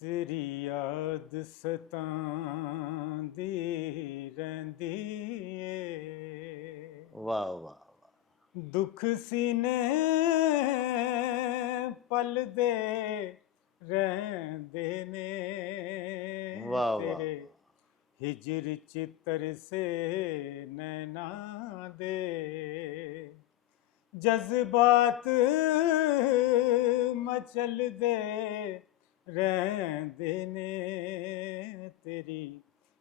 ਤੇਰੀ ਯਾਦ ਸਤਾਂਦੀ ਰਹਿੰਦੀ ਏ। ਵਾਹ ਵਾਹ ਵਾਹ। ਦੁੱਖ ਸੀਨੇ ਪਲਦੇ ਰਹਿੰਦੇ ਨੇ। ਵਾਹ ਵਾਹ। ਤੇਰੇ ਹਿਜਰ ਚ ਤਰਸੇ ਨੈਣਾ ਦੇ ਜਜ਼ਬਾਤ ਮਚਲਦੇ ਰਹਿੰਦੇ ਨੇ। ਤੇਰੀ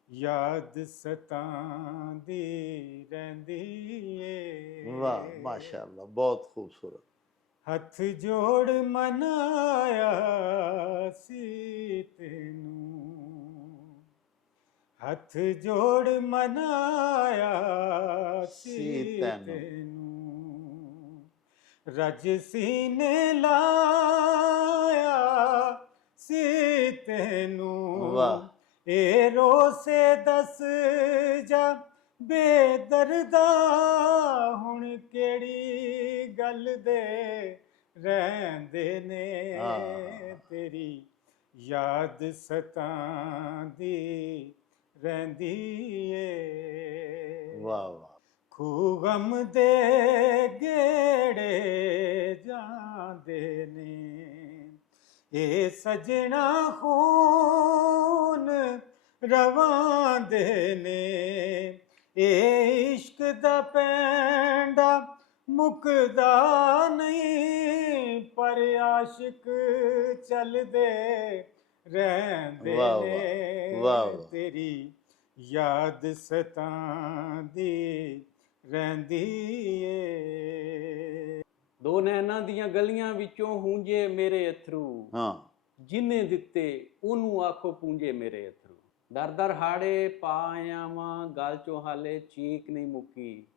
ਯਾਦ ਸਤਾਂਦੀ ਰਹਿੰਦੀ ਏ। ਵਾਹ ਮਾਸ਼ਾਅੱਲਾ, ਬਹੁਤ ਖੂਬਸੂਰਤ। ਹੱਥ ਜੋੜ ਮਨਾਇਆ ਸੀ ਤੈਨੂੰ, ਹੱਥ ਜੋੜ ਮਨਾਇਆ ਸੀ ਤੈਨੂੰ, ਰੱਜ ਸੀਨੇ ਲਾਇਆ ਸੀ ਤੈਨੂੰ। ਵਾਹ। ਏ ਰੋਸੇ ਦੱਸ ਜਾ ਬੇਦਰਦਾ ਹੁਣ ਕਿਹੜੀ ਗੱਲ ਦੇ ਰਹਿੰਦੇ ਨੇ। ਤੇਰੀ ਯਾਦ ਸਤਾਂਦੀ ਰਹਿੰਦੀ ਏ। ਵਾਹ ਵਾਹ। ਖੂਹ ਗਮ ਦੇ ਗੇੜੇ ਜਾਂਦੇ ਨੇ, ਇਹ ਸਜਣਾ ਖੂਨ ਰਵਾਂਦੇ ਨੇ। ਇਹ ਇਸ਼ਕ ਦਾ ਪੈਂਡਾ ਮੁੱਕਦਾ ਨਹੀਂ, ਪਰ ਆਸ਼ਿਕ ਚੱਲਦੇ ਰਹਿੰਦੇ ਨੇ। ਤੇਰੀ ਯਾਦ ਸਤਾਂਦੀ ਰਹਿੰਦੀ ਏ। ਦੋ ਨੈਣਾਂ ਦੀਆਂ ਗਲੀਆਂ ਵਿੱਚੋਂ ਹੂੰਜੇ ਮੇਰੇ ਅਥਰੂ, ਜਿੰਨੇ ਦਿੱਤੇ ਉਹਨੂੰ ਆਖੋ ਪੂੰਝੇ ਮੇਰੇ ਅਥਰੂ। ਦਰ ਦਰ ਹਾੜੇ ਪਾ ਆਇਆ ਵਾਂ, ਗਲ ਚੋਂ ਹਾਲੇ ਚੀਕ ਨਹੀਂ ਮੁੱਕੀ।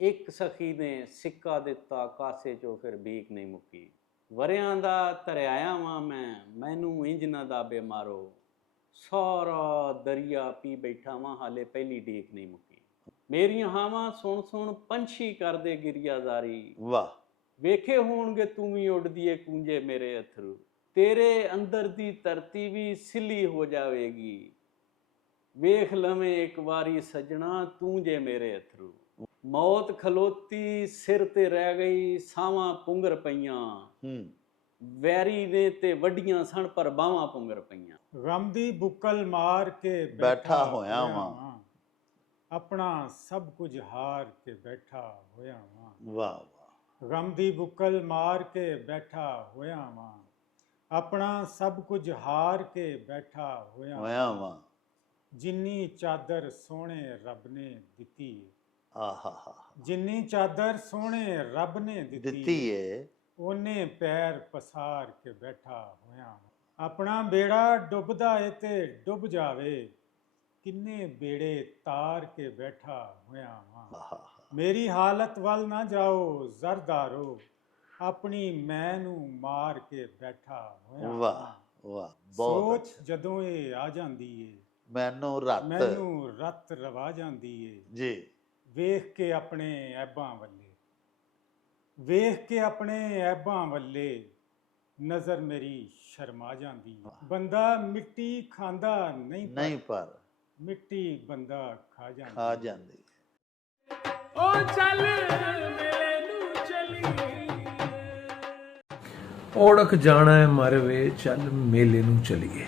ਇੱਕ ਸਖੀ ਨੇ ਸਿੱਕਾ ਦਿੱਤਾ, ਕਾਸੇ ਚੋਂ ਫਿਰ ਬੀਕ ਨਹੀਂ ਮੁੱਕੀ। ਵਰਿਆਂ ਦਾ ਧਰਿਆਇਆ ਵਾਂ ਮੈਂ, ਮੈਨੂੰ ਇੰਜ ਨਾ ਦਾਬੇ ਮਾਰੋ। ਸਾਰਾ ਦਰਿਆ ਪੀ ਬੈਠਾ ਵਾਂ, ਹਾਲੇ ਪਹਿਲੀ ਡੀਕ ਨਹੀਂ ਮੁੱਕੀ। ਮੇਰੀਆਂ ਹਾਵਾਂ ਸੁਣ ਸੁਣ ਪੰਛੀ ਕਰਦੇ ਗਿਰਿਆਜ਼ਾਰੀ। ਵਾਹ। ਵੇਖੇ ਹੋਣਗੇ ਤੂੰ ਵੀ ਉੱਡਦੀ ਏ ਕੂੰਜੇ ਮੇਰੇ ਅਥਰੂ। ਤੇਰੇ ਅੰਦਰ ਦੀ ਧਰਤੀ ਵੀ ਸਿੱਲੀ ਹੋ ਜਾਵੇਗੀ। ਵੇਖ ਲਵੇਂ ਇੱਕ ਵਾਰੀ ਸਜਣਾ ਤੂੰ ਜੇ ਮੇਰੇ ਅਥਰੂ। ਮੌਤ ਖਲੋਤੀ ਸਿਰ ਤੇ ਰਹਿ ਗਈ, ਸਾਵਾਂ ਪੁੰਗਰ ਪਈਆਂ। ਵੈਰੀ ਨੇ ਤੇ ਵੱਡੀਆਂ ਸਣ ਪਰ ਬਾਹਾਂ ਪੁੰਗਰ ਪਈਆਂ। ਗਮ ਦੀ ਬੁੱਕਲ ਮਾਰ ਕੇ ਬੈਠਾ ਹੋਇਆ ਵਾਂ, ਆਪਣਾ ਸਭ ਕੁਝ ਹਾਰ ਕੇ ਬੈਠਾ ਹੋਇਆ ਵਾਂ। ਵਾਹ ਵਾਹ। ਗਮ ਦੀ ਬੁੱਕਲ ਮਾਰ ਕੇ ਬੈਠਾ ਹੋਇਆ ਵਾਂ, ਆਪਣਾ ਸਭ ਕੁਝ ਹਾਰ ਕੇ ਬੈਠਾ ਹੋਇਆ ਵਾਂ। ਜਿੰਨੀ ਚਾਦਰ ਸੋਹਣੇ ਰੱਬ ਨੇ ਦਿੱਤੀ ਏ। ਆਹਾ। ਜਿੰਨੀ ਚਾਦਰ ਸੋਹਣੇ ਰੱਬ ਨੇ ਦਿੱਤੀ ਏ, ਉਹਨੇ ਪੈਰ ਪਸਾਰ ਕੇ ਬੈਠਾ ਹੋਇਆ। ਆਪਣਾ ਬੇੜਾ ਡੁੱਬਦਾ ਏ ਤੇ ਡੁੱਬ ਜਾਵੇ, ਕਿੰਨੇ ਬੇੜੇ ਤਾਰ ਕੇ ਬੈਠਾ ਹੋਇਆ ਵਾਂ। ਮੇਰੀ ਹਾਲਤ ਵੱਲ ਨਾ ਜਾਓ ਜ਼ਰਦਾਰੋ, ਆਪਣੀ ਮੈਂ ਨੂੰ ਮਾਰ ਕੇ ਬੈਠਾ ਹੋਇਆ। ਵਾਹ ਵਾਹ। ਸੋਚ ਜਦੋਂ ਇਹ ਆ ਜਾਂਦੀ ਏ, ਮੈਨੂੰ ਰੱਤ ਰਵਾ ਜਾਂਦੀ ਏ ਜੀ। ਵੇਖ ਕੇ ਆਪਣੇ ਐਬਾਂ ਵੱਲੇ, ਵੇਖ ਕੇ ਆਪਣੇ ਐਬਾਂ ਵੱਲੇ ਨਜ਼ਰ ਮੇਰੀ ਸ਼ਰਮਾ ਜਾਂਦੀ ਏ। ਬੰਦਾ ਮਿੱਟੀ ਖਾਂਦਾ ਨਹੀਂ ਪਰ ਮਿੱਟੀ ਬੰਦਾ ਖਾ ਜਾਂਦੀ। ਓ ਚੱਲ ਮੇਲੇ ਨੂੰ ਚਲੀਏ, ਓੜਕ ਜਾਣਾ ਮਰ ਵੇ ਚੱਲ ਮੇਲੇ ਨੂੰ ਚਲੀਏ।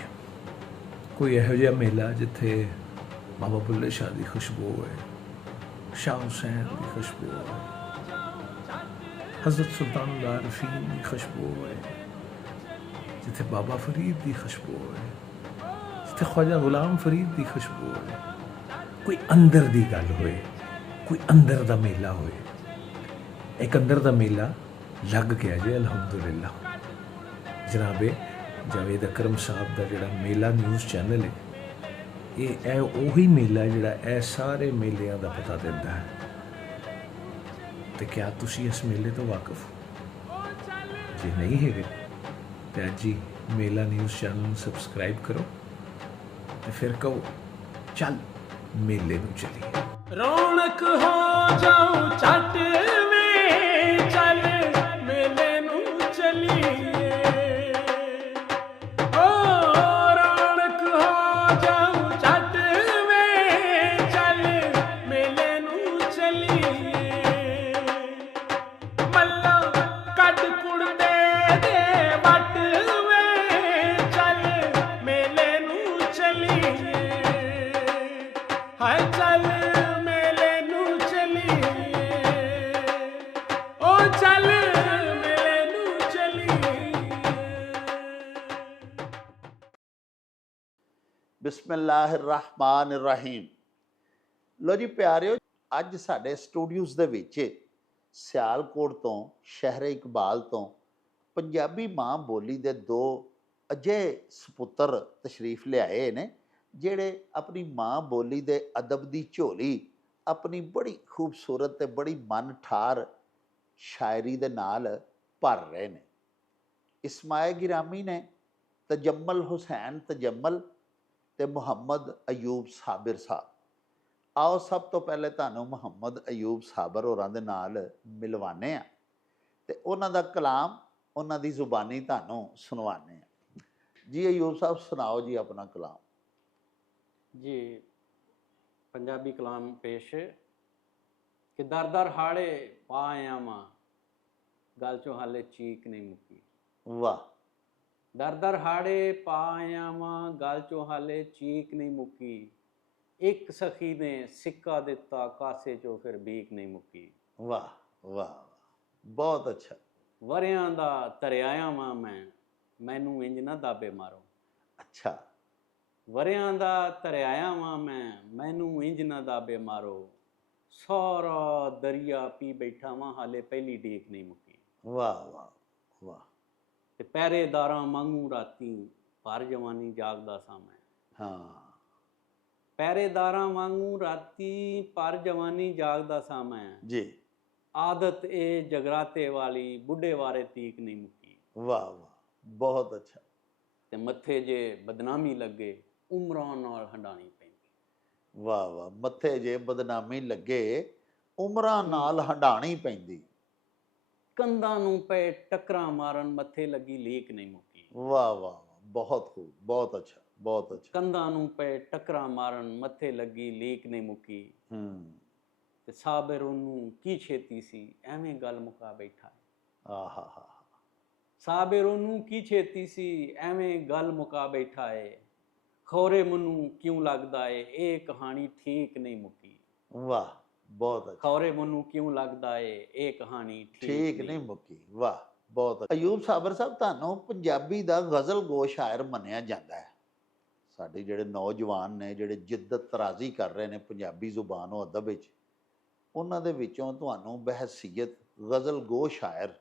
ਕੋਈ ਇਹੋ ਜਿਹਾ ਮੇਲਾ ਜਿੱਥੇ ਬਾਬਾ ਬੁੱਲੇ ਸ਼ਾਹ ਦੀ ਖੁਸ਼ਬੂ ਹੋਵੇ, ਸ਼ਾਹ ਹੁਸੈਨ ਦੀ ਖੁਸ਼ਬੂ ਹੋਵੇ, ਹਜ਼ਰਤ ਸੁਲਤਾਨ ਰਫੀਨ ਦੀ ਖੁਸ਼ਬੂ ਹੋਵੇ, ਜਿੱਥੇ ਬਾਬਾ ਫਰੀਦ ਦੀ ਖੁਸ਼ਬੂ ਹੋਵੇ, ਜਿੱਥੇ ख्वाजा गुलाम फरीद ਦੀ ਖੁਸ਼ਬੂ ਹੋਵੇ। ਕੋਈ ਅੰਦਰ ਦੀ ਗੱਲ ਹੋਏ, ਕੋਈ ਅੰਦਰ ਦਾ ਮੇਲਾ ਹੋਏ। ਇੱਕ ਅੰਦਰ ਦਾ ਮੇਲਾ ਲੱਗ ਗਿਆ ਜੀ ਅਲਹਮਦੁਲਿਲਾ। ਜਨਾਬੇ ਜਾਵੇਦ ਅਕਰਮ ਸਾਹਿਬ ਦਾ ਜਿਹੜਾ ਮੇਲਾ ਨਿਊਜ਼ ਚੈਨਲ ਹੈ, ਇਹ ਉਹੀ ਮੇਲਾ ਜਿਹੜਾ ਇਹ ਸਾਰੇ ਮੇਲਿਆਂ ਦਾ ਪਤਾ ਦਿੰਦਾ ਹੈ। ਤੇ ਕਿਆ ਤੁਸੀਂ ਇਸ ਮੇਲੇ ਤੋਂ ਵਾਕਿਫ ਹੋ? ਜੇ ਨਹੀਂ ਹੈਗੇ ਤੇ ਅੱਜ ਹੀ ਮੇਲਾ ਨਿਊਜ਼ ਚੈਨਲ ਨੂੰ ਸਬਸਕ੍ਰਾਈਬ ਕਰੋ ਤੇ ਫਿਰ ਕਹੋ ਚੱਲ ਮੇਲੇ ਨੂੰ ਚਲੀਏ। ਰੌਣਕ ਹੋ ਜਾਉ ਛੱਟ ਵੇ ਚੱਲ ਮੇਲੇ ਨੂੰ ਚਲੀਏ। ਓ ਬਿਸਮਿਲ੍ਲਾਹਿਰਰਹਿਮਾਨਿਰਰਹੀਮ। ਲੋ ਜੀ ਪਿਆਰਿਓ, ਅੱਜ ਸਾਡੇ ਸਟੂਡੀਓਜ਼ ਦੇ ਵਿੱਚ ਸਿਆਲਕੋਟ ਤੋਂ, ਸ਼ਹਿਰ ਇਕਬਾਲ ਤੋਂ ਪੰਜਾਬੀ ਮਾਂ ਬੋਲੀ ਦੇ ਦੋ ਅਜਿਹੇ ਸਪੁੱਤਰ ਤਸ਼ਰੀਫ ਲਿਆਏ ਨੇ ਜਿਹੜੇ ਆਪਣੀ ਮਾਂ ਬੋਲੀ ਦੇ ਅਦਬ ਦੀ ਝੋਲੀ ਆਪਣੀ ਬੜੀ ਖੂਬਸੂਰਤ ਤੇ ਬੜੀ ਮਨ ਠਾਰ ਸ਼ਾਇਰੀ ਦੇ ਨਾਲ ਭਰ ਰਹੇ ਨੇ। ਇਸਮਾਇਲ ਗਿਰਾਮੀ ਨੇ, ਤਜਮਲ ਹੁਸੈਨ ਤਜਮਲ ਤੇ ਮੁਹੰਮਦ ਅਯੂਬ ਸਾਬਿਰ ਸਾਹਿਬ। ਆਓ ਸਭ ਤੋਂ ਪਹਿਲੇ ਤੁਹਾਨੂੰ ਮੁਹੰਮਦ ਅਯੂਬ ਸਾਬਰ ਹੋਰਾਂ ਦੇ ਨਾਲ ਮਿਲਵਾਨੇ ਆ ਤੇ ਉਹਨਾਂ ਦਾ ਕਲਾਮ, ਉਹਨਾਂ ਦੀ ਜ਼ੁਬਾਨੀ ਤੁਹਾਨੂੰ ਸੁਣਵਾਨੇ ਆ। ਜੀ ਅਯੂਬ ਸਾਹਿਬ, ਸੁਣਾਓ ਜੀ ਆਪਣਾ ਕਲਾਮ। जी पंजाबी कलाम पेश कि दर दर हाड़े पा आया मां गल चों हाले चीक नहीं मुक्की। वाह। दर दर हाड़े पा आया मां गल चों हाले चीक नहीं मुक्की। एक सखी ने सिक्का दिता कासे चों फिर बीक नहीं मुक्की। वाह वाह, बहुत अच्छा। वरियां दा तरियाया मां मैनू इंज ना दाबे मारो। अच्छा। वरियां दा तरियाया वां मैनू इंज ना दाबे मारो। सारा दरिया पी बैठा वां हाले पहली डेक नहीं मुक्की। वाह वाह वाह। ते पहरेदारां मांगू राती भर जवानी जागदा सा मैं। हाँ। पहरेदारां वांगू राती भर जवानी जागदा सा मैं। जी। आदत ए जगराते वाली बुढ़े वारे तीक नहीं मुक्की। वाह वाह, बहुत अच्छा। ते मत्थे जे बदनामी लगे उमरां नाल हंडानी पैंदी। वाह वाह, मत्थे जे बदनामी लगे उमरां नाल हंडानी पैंदी। कंधां नूं पे टकरां मारन मत्थे लगी लीक नहीं मुक्की। वाह वाह वाह, बहुत खूब, बहुत अच्छा, बहुत अच्छा। कंधां नूं पे टकरां मारन मत्थे लगी लीक नहीं मुक्की। ते साबिर ओनू की छेती सी एवें गल मुका बैठा है। आहा हा। साबिर ओनू की छेती सी एवें गल मुका बैठा है। खौरे मनु क्यों लगदा है ये कहानी ठीक नहीं मुक्की। वाह, बहुत अच्छा। खौरे मनु क्यों लगदा है ये कहानी ठीक नहीं मुक्की। वाह, बहुत अच्छा। ਅਯੂਬ ਸਾਬਰ ਸਾਹਿਬ, ਤੁਹਾਨੂੰ ਪੰਜਾਬੀ ਦਾ ਗਜ਼ਲ ਗੋ ਸ਼ਾਇਰ ਮੰਨਿਆ ਜਾਂਦਾ ਹੈ। ਸਾਡੇ ਜਿਹੜੇ ਨੌਜਵਾਨ ਨੇ, ਜਿਹੜੇ ਜਿੱਦਤ ਤਰਾਜ਼ੀ ਕਰ ਰਹੇ ਨੇ ਪੰਜਾਬੀ ਜ਼ੁਬਾਨ ਉਹ ਅਦਬ ਵਿੱਚ, ਉਹਨਾਂ ਦੇ ਵਿੱਚੋਂ ਤੁਹਾਨੂੰ ਬਹਿਸੀਅਤ ਗਜ਼ਲ ਗੋ ਸ਼ਾਇਰ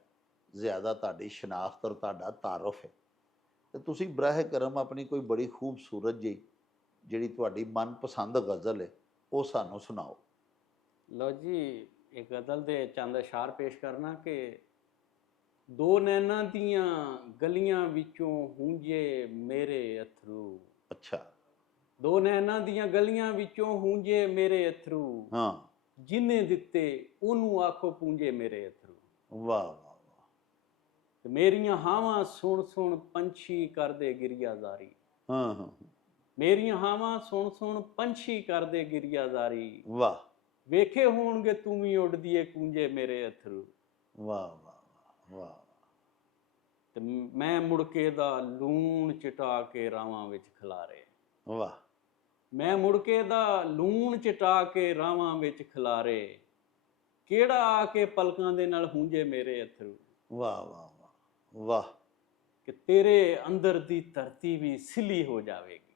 ਜ਼ਿਆਦਾ ਤੁਹਾਡੀ ਸ਼ਨਾਖਤ ਔਰ ਤੁਹਾਡਾ ਤਾਰਫ ਹੈ। ਤੇ ਤੁਸੀਂ ਬਰਾਹ ਕਰਮ ਆਪਣੀ ਕੋਈ ਬੜੀ ਖੂਬਸੂਰਤ ਜਿਹੀ ਜਿਹੜੀ ਤੁਹਾਡੀ ਮਨਪਸੰਦ ਗਜ਼ਲ ਹੈ ਉਹ ਸਾਨੂੰ ਸੁਣਾਓ। लो जी, एक गज़ल दे चंद अशार पेश करना कि दो नैना दियां गलियां विचों हूंजे मेरे अथरू। अच्छा। दो नैना दियां गलियां विचों हूंजे मेरे अथरू। हाँ। जिन्ने दिते ओनू आखो पूंजे मेरे अथरू। वाह वाह वाह। ते मेरियां हावां सुन सुन पंछी करदे गिरियाजारी। हाँ हाँ। मेरियां हावां सुन सुन पंछी करदे गिरियाजारी। वाह। ਵੇਖੇ ਹੋਣਗੇ ਤੂੰ ਵੀ ਉੱਡਦੀ ਏ ਕੂੰਜੇ ਮੇਰੇ ਅਥਰੂ। ਵਾਹ ਵਾਹ ਵਾਹ। ਤੇ ਮੈਂ ਮੁੜ ਕੇ ਦਾ ਲੂਣ ਚਟਾ ਕੇ ਰਾਵਾਂ ਵਿੱਚ ਖਿਲਾਰੇ। ਵਾਹ। ਮੈਂ ਮੁੜ ਕੇ ਦਾ ਲੂਣ ਚਟਾ ਕੇ ਰਾਵਾਂ ਵਿੱਚ ਖਿਲਾਰੇ। ਕਿਹੜਾ ਆ ਕੇ ਪਲਕਾਂ ਦੇ ਨਾਲ ਹੂੰਜੇ ਮੇਰੇ ਅਥਰੂ। ਵਾਹ ਵਾਹ ਵਾਹ ਵਾਹ। ਕਿ ਤੇਰੇ ਅੰਦਰ ਦੀ ਧਰਤੀ ਵੀ ਸਿੱਲੀ ਹੋ ਜਾਵੇਗੀ।